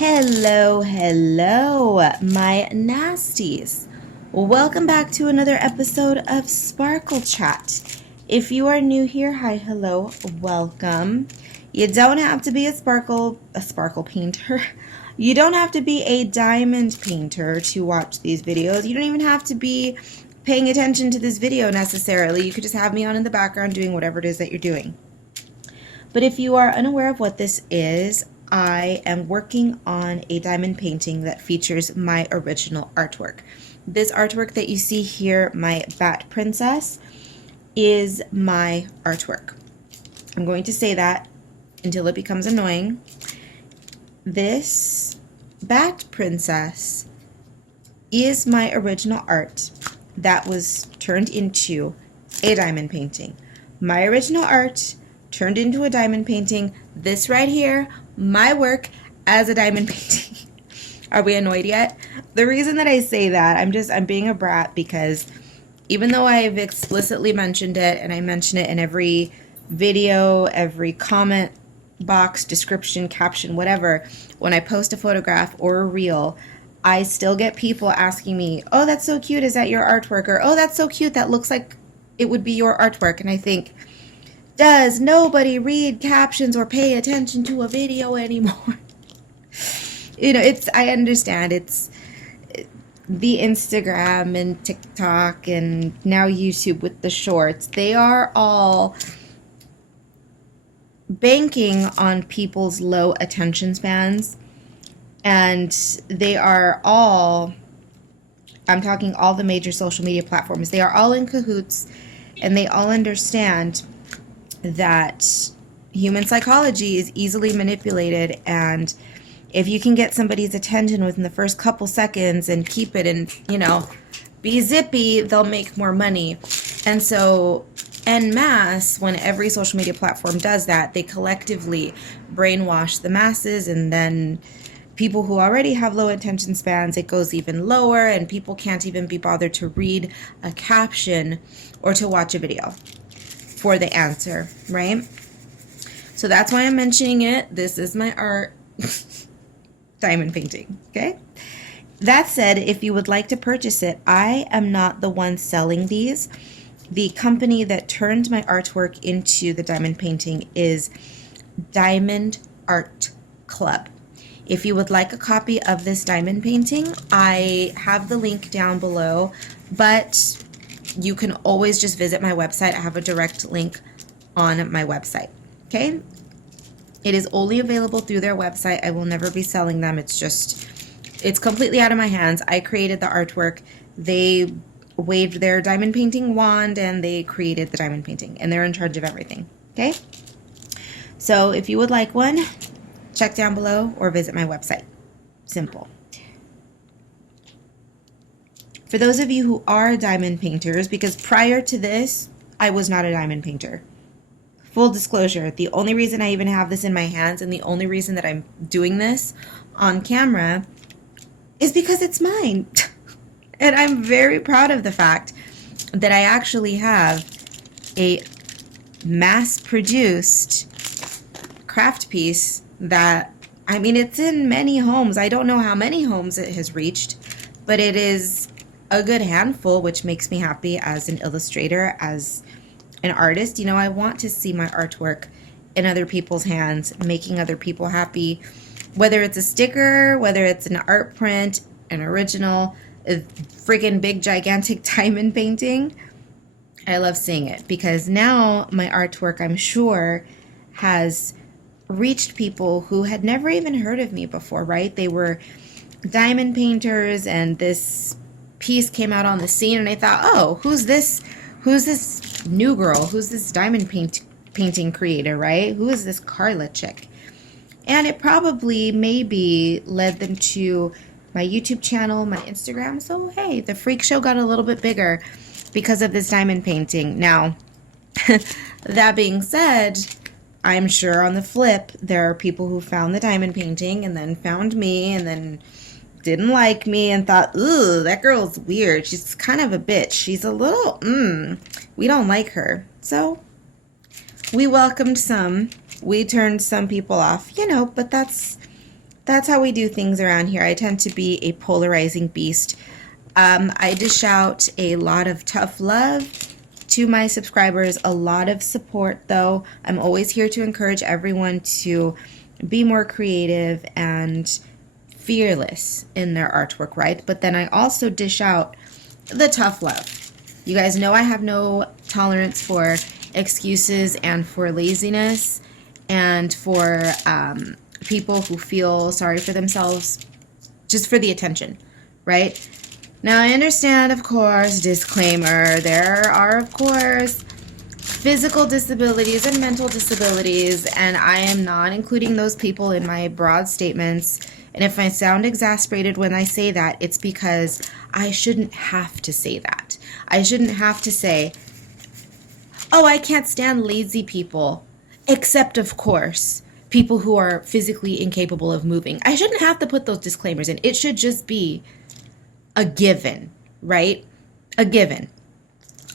Hello, hello, my nasties. Welcome back to another episode of Sparkle Chat. If you are new here, hi, hello, welcome. You don't have to be a sparkle painter. You don't have to be a diamond painter to watch these videos. You don't even have to be paying attention to this video necessarily. You could just have me on in the background doing whatever it is that you're doing. But if you are unaware of what this is, I am working on a diamond painting that features my original artwork. This artwork that you see here, my bat princess, is my artwork. I'm going to say that until it becomes annoying. This bat princess is my original art that was turned into a diamond painting. My original art turned into a diamond painting. This right here, my work as a diamond painting. Are we annoyed yet? The reason that I say that, I'm being a brat because even though I've explicitly mentioned it, and I mention it in every video, every comment box, description, caption, whatever, when I post a photograph or a reel, I still get people asking me, oh, that's so cute, is that your artwork? Or, oh, that's so cute, that looks like it would be your artwork. And I think, does nobody read captions or pay attention to a video anymore? I understand it's the Instagram and TikTok and now YouTube with the shorts. They are all banking on people's low attention spans. And they are all, I'm talking all the major social media platforms, they are all in cahoots and they all understand that human psychology is easily manipulated, and if you can get somebody's attention within the first couple seconds and keep it and, be zippy, they'll make more money. And so en masse, when every social media platform does that, they collectively brainwash the masses, and then people who already have low attention spans, it goes even lower, and people can't even be bothered to read a caption or to watch a video for the answer, right? So that's why I'm mentioning it. This is my art diamond painting, okay? That said, if you would like to purchase it, I am not the one selling these. The company that turned my artwork into the diamond painting is Diamond Art Club. If you would like a copy of this diamond painting, I have the link down below, but you can always just visit my website. I have a direct link on my website, okay? It is only available through their website. I will never be selling them. It's completely out of my hands. I created the artwork. They waved their diamond painting wand and they created the diamond painting, and they're in charge of everything, okay? So if you would like one, check down below or visit my website. Simple. For those of you who are diamond painters, because prior to this, I was not a diamond painter. Full disclosure, the only reason I even have this in my hands and the only reason that I'm doing this on camera is because it's mine. And I'm very proud of the fact that I actually have a mass-produced craft piece that, it's in many homes. I don't know how many homes it has reached, but it is a good handful, which makes me happy as an illustrator, as an artist. I want to see my artwork in other people's hands, making other people happy, whether it's a sticker, whether it's an art print, an original, a freaking big gigantic diamond painting. I love seeing it because now my artwork, I'm sure, has reached people who had never even heard of me before, right? They were diamond painters, and this piece came out on the scene, and I thought, oh, who's this new girl? Who's this diamond painting creator, right? Who is this Karla chick? And it probably maybe led them to my YouTube channel, my Instagram. So hey, the freak show got a little bit bigger because of this diamond painting. Now, that being said, I'm sure on the flip, there are people who found the diamond painting and then found me and then didn't like me and thought, ooh, that girl's weird. She's kind of a bitch. She's a little, we don't like her. So we welcomed some. We turned some people off, but that's that's how we do things around here. I tend to be a polarizing beast. I dish out a lot of tough love to my subscribers, a lot of support though. I'm always here to encourage everyone to be more creative and fearless in their artwork, right? But then I also dish out the tough love. You guys know I have no tolerance for excuses and for laziness and for people who feel sorry for themselves just for the attention, right? Now, I understand, of course, disclaimer, there are, of course, physical disabilities and mental disabilities, and I am not including those people in my broad statements. And if I sound exasperated when I say that, it's because I shouldn't have to say that. I shouldn't have to say, oh, I can't stand lazy people, except, of course, people who are physically incapable of moving. I shouldn't have to put those disclaimers in. It should just be a given, right? A given.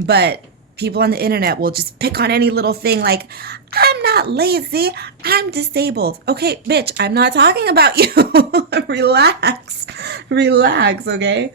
But people on the internet will just pick on any little thing like, I'm not lazy, I'm disabled. Okay, bitch, I'm not talking about you. Relax. Relax, okay?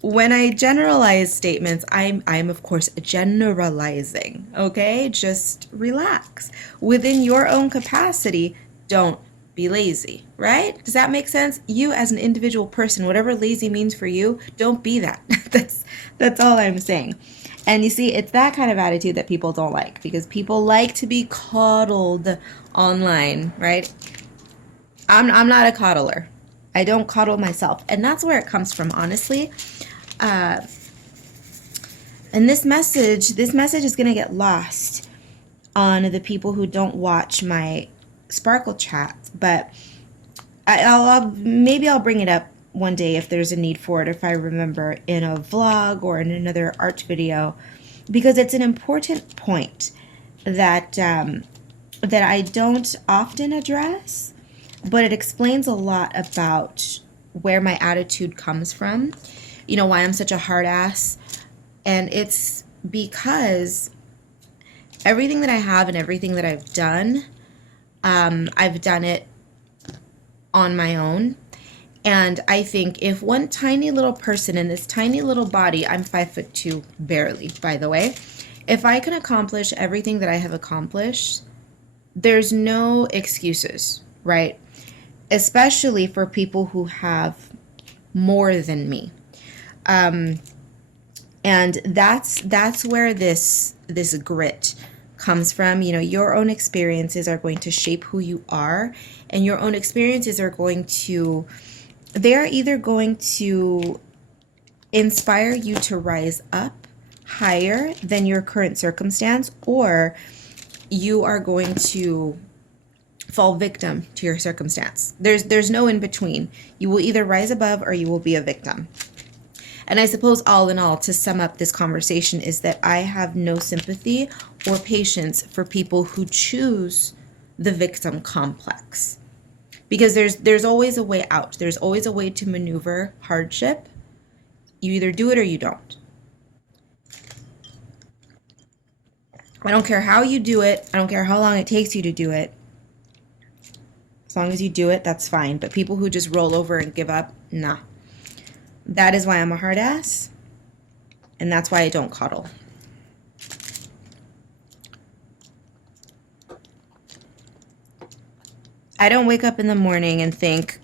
When I generalize statements, I'm of course generalizing, okay? Just relax. Within your own capacity, don't be lazy, right? Does that make sense? You as an individual person, whatever lazy means for you, don't be that. That's all I'm saying. And you see, it's that kind of attitude that people don't like, because people like to be coddled online, right? I'm not a coddler. I don't coddle myself. And that's where it comes from, honestly. And this message is going to get lost on the people who don't watch my Sparkle chats, but maybe I'll bring it up one day if there's a need for it, if I remember, in a vlog or in another art video, because it's an important point that that I don't often address, but it explains a lot about where my attitude comes from. You know, why I'm such a hard ass, and it's because everything that I have and everything that I've done it on my own. And I think if one tiny little person in this tiny little body, I'm 5'2", barely, by the way, if I can accomplish everything that I have accomplished, there's no excuses, right? Especially for people who have more than me. And that's where this grit comes from. You know, your own experiences are going to shape who you are, and your own experiences are going to, they're either going to inspire you to rise up higher than your current circumstance, or you are going to fall victim to your circumstance. There's no in between. You will either rise above or you will be a victim. And I suppose all in all, to sum up this conversation, is that I have no sympathy or patience for people who choose the victim complex. Because there's always a way out. There's always a way to maneuver hardship. You either do it or you don't. I don't care how you do it. I don't care how long it takes you to do it. As long as you do it, that's fine. But people who just roll over and give up, nah. That is why I'm a hard ass, and that's why I don't coddle. I don't wake up in the morning and think,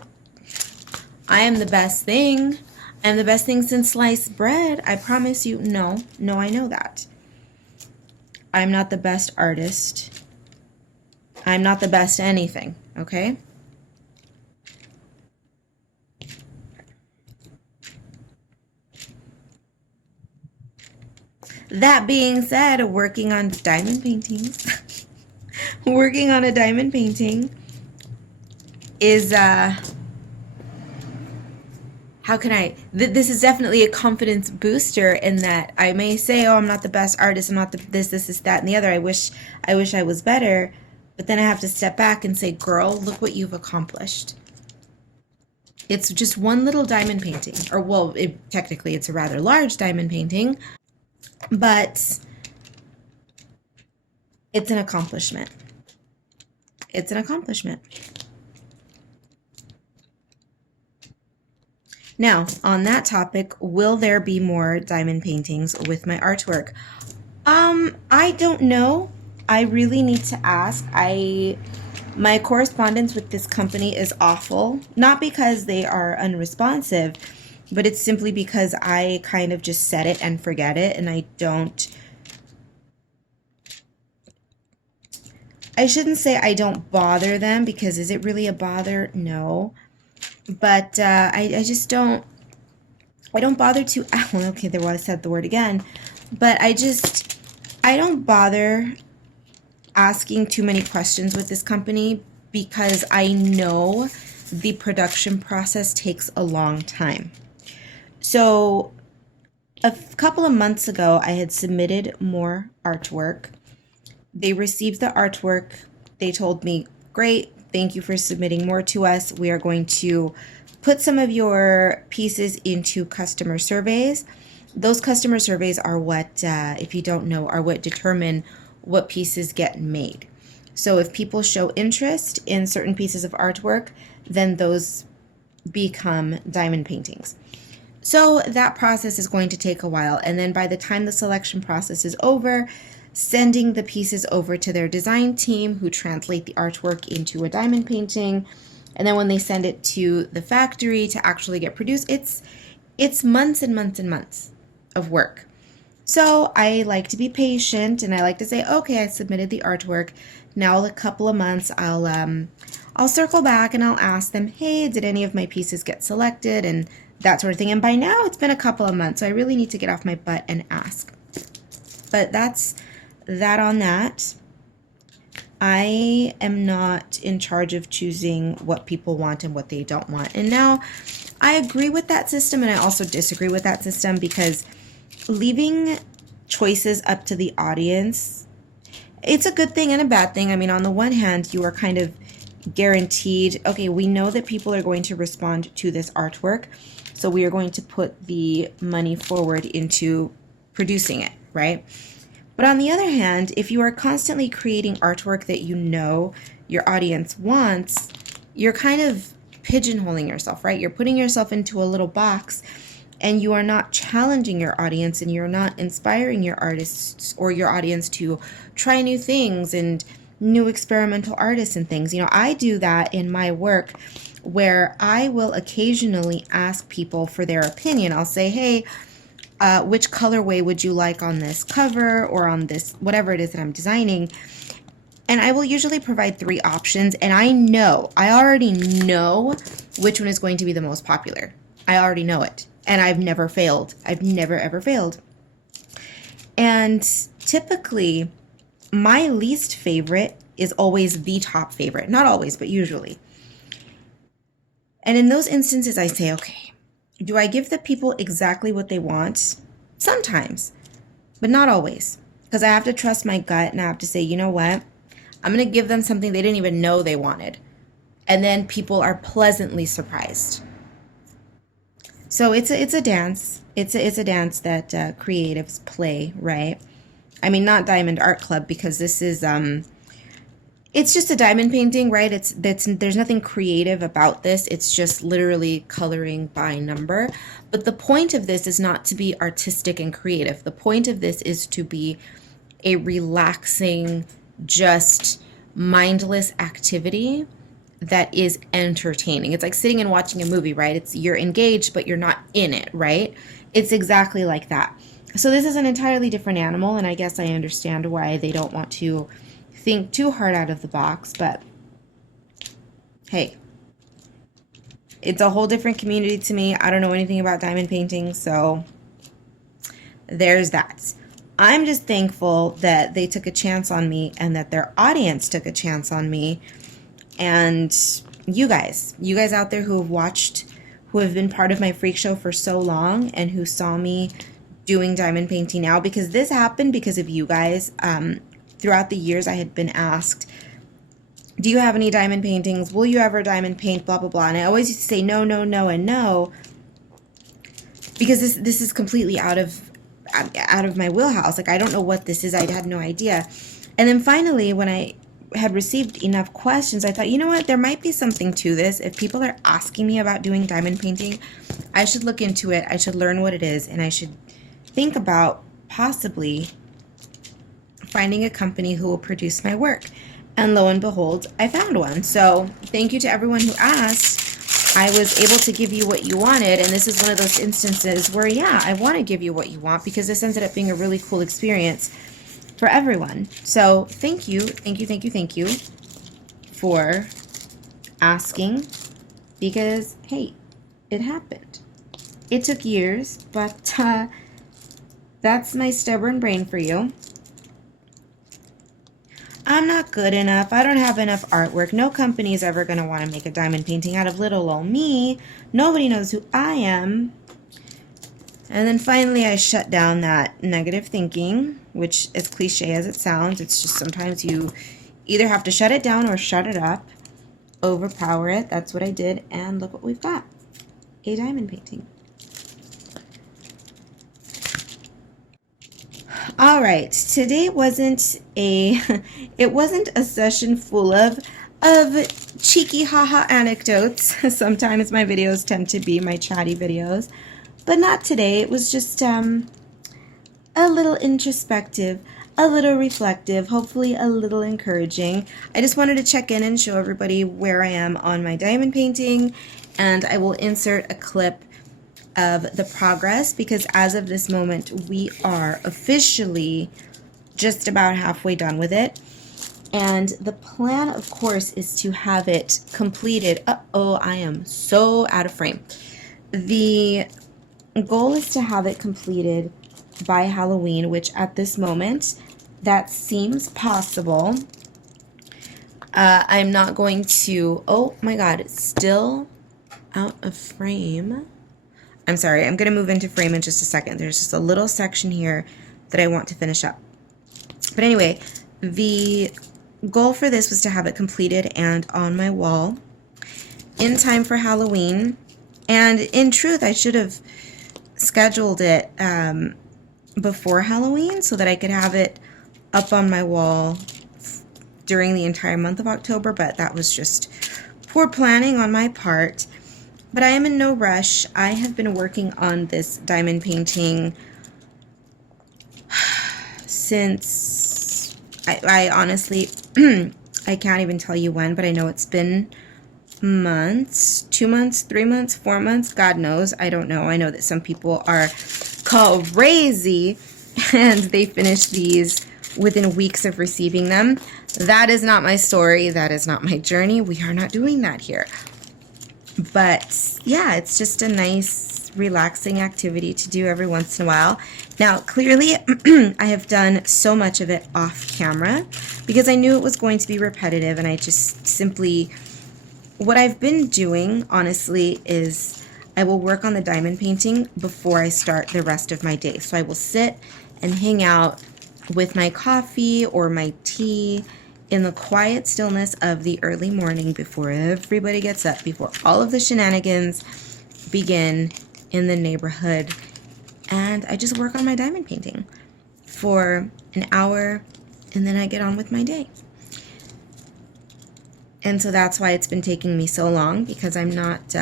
I am the best thing. I am the best thing since sliced bread. I promise you, no, I know that. I'm not the best artist. I'm not the best anything, okay? That being said, working on diamond paintings, working on a diamond painting is, how can I, this is definitely a confidence booster in that I may say, oh, I'm not the best artist, I'm not the this, that, and the other. I wish I was better, but then I have to step back and say, girl, look what you've accomplished. It's just one little diamond painting, or well, technically it's a rather large diamond painting, but it's an accomplishment. It's an accomplishment. Now, on that topic, will there be more diamond paintings with my artwork? I don't know. I really need to ask. My correspondence with this company is awful. Not because they are unresponsive, but it's simply because I kind of just set it and forget it, and I shouldn't say I don't bother them, because is it really a bother? No. But I just I don't bother to, well, okay, there was, I said the word again, but I don't bother asking too many questions with this company, because I know the production process takes a long time. So a couple of months ago, I had submitted more artwork. They received the artwork. They told me, great, thank you for submitting more to us. We are going to put some of your pieces into customer surveys. Those customer surveys are what, if you don't know, are what determine what pieces get made. So if people show interest in certain pieces of artwork, then those become diamond paintings. So that process is going to take a while. And then by the time the selection process is over, sending the pieces over to their design team, who translate the artwork into a diamond painting. And then when they send it to the factory to actually get produced, it's months and months and months of work. So I like to be patient, and I like to say, okay, I submitted the artwork. Now, a couple of months, I'll circle back and I'll ask them, hey, did any of my pieces get selected, and that sort of thing. And by now, it's been a couple of months, so I really need to get off my butt and ask. But that's that on that. I am not in charge of choosing what people want and what they don't want. And now, I agree with that system, and I also disagree with that system, because leaving choices up to the audience, it's a good thing and a bad thing. I mean, on the one hand, you are kind of guaranteed, okay, we know that people are going to respond to this artwork, so we are going to put the money forward into producing it, right? But on the other hand, if you are constantly creating artwork that you know your audience wants, you're kind of pigeonholing yourself, right? You're putting yourself into a little box, and you are not challenging your audience, and you're not inspiring your artists or your audience to try new things and new experimental artists and things. You know, I do that in my work, where I will occasionally ask people for their opinion. I'll say, hey, which colorway would you like on this cover or on this, whatever it is that I'm designing? And I will usually provide 3 options, and I already know which one is going to be the most popular. I already know it. And I've never failed. I've never, ever failed. And typically, my least favorite is always the top favorite. Not always, but usually. And in those instances, I say, okay, do I give the people exactly what they want? Sometimes, but not always. Because I have to trust my gut, and I have to say, you know what? I'm going to give them something they didn't even know they wanted. And then people are pleasantly surprised. So it's a dance. It's a dance that creatives play, right? I mean, not Diamond Art Club, because this is it's just a diamond painting, right? There's nothing creative about this. It's just literally coloring by number. But the point of this is not to be artistic and creative. The point of this is to be a relaxing, just mindless activity that is entertaining. It's like sitting and watching a movie, right? You're engaged, but you're not in it, right? It's exactly like that. So this is an entirely different animal, and I guess I understand why they don't want to think too hard out of the box, but hey, it's a whole different community to me. I don't know anything about diamond painting, so there's that. I'm just thankful that they took a chance on me, and that their audience took a chance on me. And you guys out there who have watched, who have been part of my freak show for so long, and who saw me doing diamond painting now, because this happened because of you guys. Throughout the years, I had been asked, do you have any diamond paintings? Will you ever diamond paint? Blah, blah, blah. And I always used to say no, no, no, and no, because this is completely out of my wheelhouse. Like, I don't know what this is. I had no idea. And then finally, when had received enough questions, I thought, you know what, there might be something to this. If people are asking me about doing diamond painting, I should look into it. I should learn what it is, and I should think about possibly finding a company who will produce my work. And lo and behold, I found one. So thank you to everyone who asked. I was able to give you what you wanted, and this is one of those instances where, yeah, I want to give you what you want, because this ended up being a really cool experience for everyone. So thank you for asking, because, hey, it happened. It took years, but that's my stubborn brain for you. I'm not good enough. I don't have enough artwork. No company is ever going to want to make a diamond painting out of little old me. Nobody knows who I am. And then finally I shut down that negative thinking, which, as cliche as it sounds, it's just sometimes you either have to shut it down or shut it up, overpower it. That's what I did, and look what we've got. A diamond painting. All right, today wasn't a session full of cheeky haha anecdotes. Sometimes my videos tend to be my chatty videos, but not today. It was just a little introspective, a little reflective, hopefully a little encouraging. I just wanted to check in and show everybody where I am on my diamond painting, and I will insert a clip of the progress, because as of this moment we are officially just about halfway done with it, and the plan, of course, is to have it completed. Uh-oh, I am so out of frame. The goal is to have it completed by Halloween, which at this moment that seems possible. I'm not going to, oh my god, it's still out of frame. I'm sorry, I'm going to move into frame in just a second. There's just a little section here that I want to finish up. But anyway, the goal for this was to have it completed and on my wall in time for Halloween. And in truth, I should have scheduled it before Halloween so that I could have it up on my wall during the entire month of October, but that was just poor planning on my part. But I am in no rush. I have been working on this diamond painting since, I honestly, I can't even tell you when, but I know it's been months, 2 months, 3 months, 4 months, God knows. I don't know. I know that some people are crazy and they finish these within weeks of receiving them. That is not my story. That is not my journey. We are not doing that here. But yeah, it's just a nice, relaxing activity to do every once in a while. Now, clearly, I have done so much of it off camera because I knew it was going to be repetitive, and I just simply, what I've been doing, honestly, is I will work on the diamond painting before I start the rest of my day. So I will sit and hang out with my coffee or my tea in the quiet stillness of the early morning before everybody gets up, before all of the shenanigans begin in the neighborhood. And I just work on my diamond painting for an hour, and then I get on with my day. And so that's why it's been taking me so long, because I'm not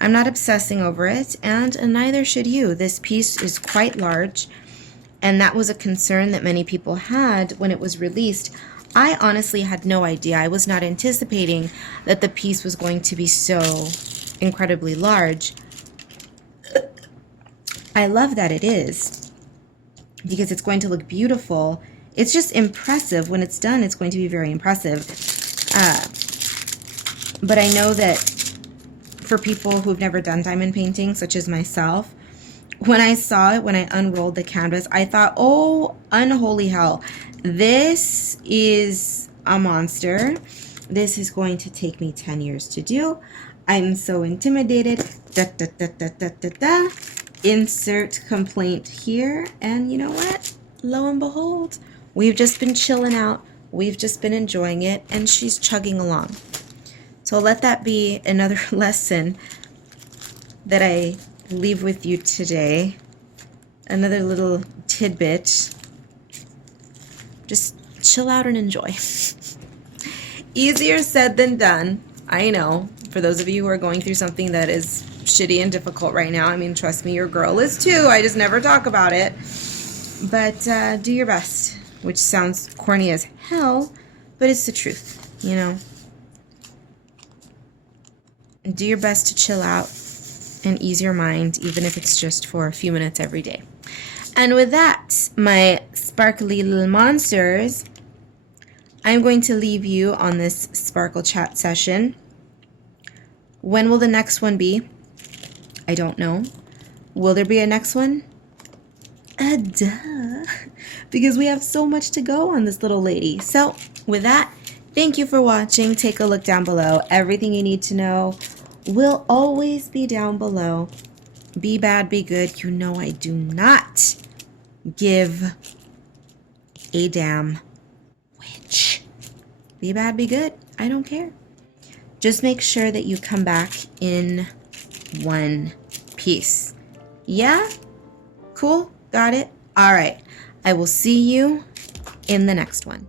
obsessing over it, and neither should you. This piece is quite large, and that was a concern that many people had when it was released. I honestly had no idea. I was not anticipating that the piece was going to be so incredibly large. I love that it is, because it's going to look beautiful. It's just impressive. When it's done, it's going to be very impressive. But I know that for people who've never done diamond painting, such as myself, when I saw it, when I unrolled the canvas, I thought, oh, unholy hell. This is a monster. This is going to take me 10 years to do. I'm so intimidated. Da, da, da, da, da, da, da. Insert complaint here. And you know what? Lo and behold, we've just been chilling out. We've just been enjoying it, and she's chugging along. So let that be another lesson that I leave with you today. Another little tidbit. Just chill out and enjoy. Easier said than done. I know. For those of you who are going through something that is shitty and difficult right now, I mean, trust me, your girl is too. I just never talk about it. But do your best, which sounds corny as hell, but it's the truth, you know. Do your best to chill out and ease your mind, even if it's just for a few minutes every day. And with that, my sparkly little monsters, I'm going to leave you on this sparkle chat session. When will the next one be? I don't know. Will there be a next one? Duh. Because we have so much to go on this little lady. So, with that, thank you for watching. Take a look down below. Everything you need to know will always be down below. Be bad, be good. You know I do not give a damn which. Be bad, be good. I don't care. Just make sure that you come back in one piece. Yeah? Cool? Got it? All right. I will see you in the next one.